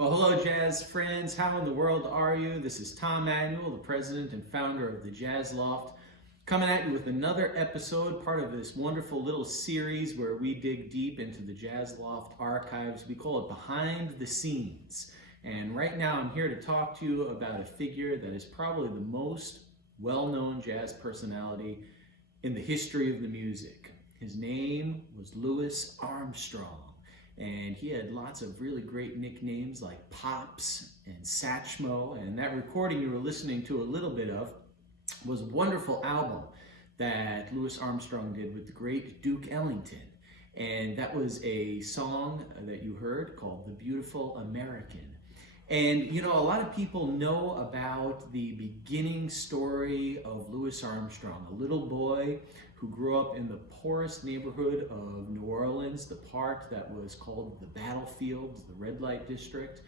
Well, hello, jazz friends. How in the world are you? This is Tom Manuel, the president and founder of the Jazz Loft, coming at you with another episode, part of this wonderful little series where we dig deep into the Jazz Loft archives. We call it Behind the Scenes. And right now I'm here to talk to you about a figure that is probably the most well-known jazz personality in the history of the music. His name was Louis Armstrong. And he had lots of really great nicknames like Pops and Satchmo. And that recording you were listening to a little bit of was a wonderful album that Louis Armstrong did with the great Duke Ellington. And that was a song that you heard called The Beautiful American. And you know, a lot of people know about the beginning story of Louis Armstrong, a little boy who grew up in the poorest neighborhood of New Orleans, the part that was called the Battlefields, the red light district.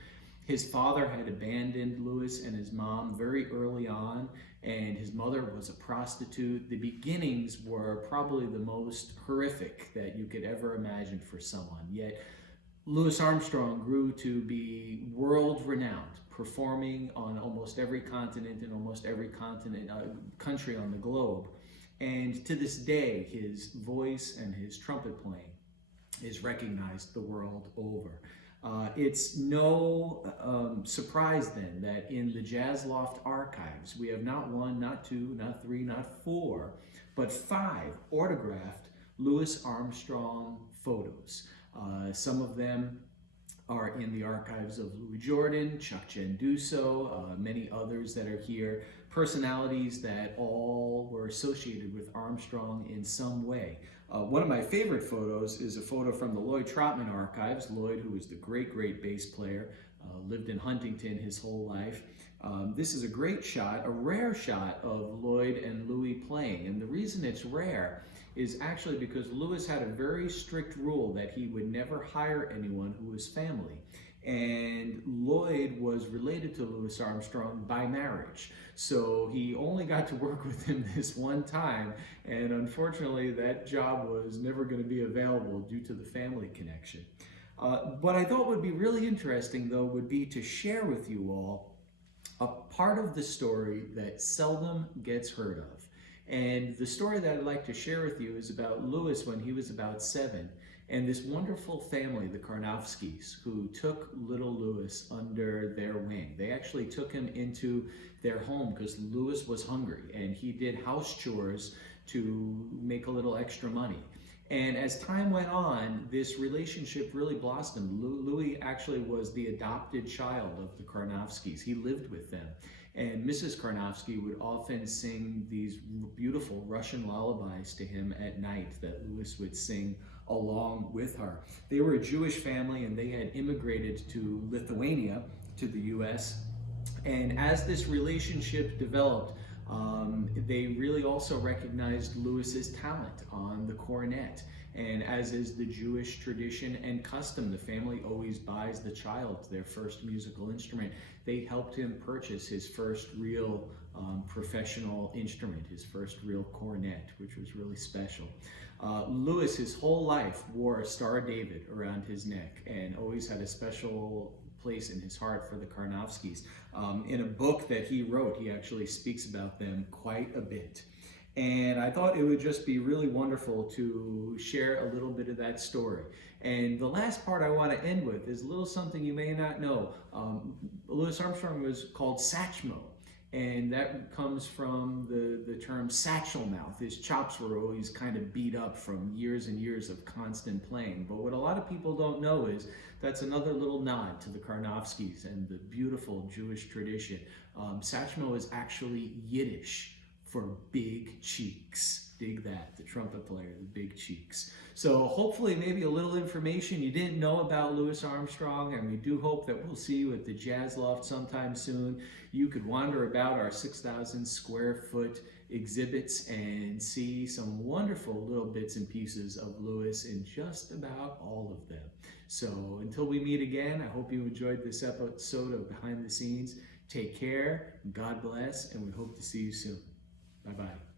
His father had abandoned Louis and his mom very early on, and his mother was a prostitute. The beginnings were probably the most horrific that you could ever imagine for someone. Yet Louis Armstrong grew to be world-renowned, performing on almost every continent and almost every country on the globe. And to this day, his voice and his trumpet playing is recognized the world over. It's no surprise then that in the Jazz Loft archives, we have not one, not two, not three, not four, but 5 autographed Louis Armstrong photos. Some of them are in the archives of Louis Jordan, Chuck Genduso, many others that are here, personalities that all were associated with Armstrong in some way. One of my favorite photos is a photo from the Lloyd Trotman archives. Lloyd, who was the great bass player, lived in Huntington his whole life. This is a great shot, a rare shot of Lloyd and Louis playing. And the reason it's rare is actually because Louis had a very strict rule that he would never hire anyone who was family. And Lloyd was related to Louis Armstrong by marriage. So he only got to work with him this one time, and unfortunately that job was never going to be available due to the family connection. What I thought would be really interesting though would be to share with you all a part of the story that seldom gets heard of. And the story that I'd like to share with you is about Louis when he was about 7, and this wonderful family, the Karnofskys, who took little Louis under their wing. They actually took him into their home because Louis was hungry, and he did house chores to make a little extra money. And as time went on, this relationship really blossomed. Louis actually was the adopted child of the Karnofskys. He lived with them. And Mrs. Karnofsky would often sing these beautiful Russian lullabies to him at night that Louis would sing along with her. They were a Jewish family, and they had immigrated to Lithuania, to the US. And as this relationship developed, they really also recognized Louis's talent on the cornet. And as is the Jewish tradition and custom, the family always buys the child their first musical instrument. They helped him purchase his first real professional instrument, his first real cornet, which was really special. Louis, his whole life, wore a Star of David around his neck and always had a special place in his heart for the Karnofskys. In a book that he wrote, he actually speaks about them quite a bit. And I thought it would just be really wonderful to share a little bit of that story. And the last part I want to end with is a little something you may not know. Louis Armstrong was called Satchmo, and that comes from the term satchel mouth. His chops were always kind of beat up from years and years of constant playing. But what a lot of people don't know is that's another little nod to the Karnofskys and the beautiful Jewish tradition. Satchmo is actually Yiddish for big cheeks. Dig that, the trumpet player, the big cheeks. So hopefully maybe a little information you didn't know about Louis Armstrong, and we do hope that we'll see you at the Jazz Loft sometime soon. You could wander about our 6,000 square foot exhibits and see some wonderful little bits and pieces of Louis in just about all of them. So until we meet again, I hope you enjoyed this episode of Behind the Scenes. Take care, God bless, and we hope to see you soon. Bye-bye.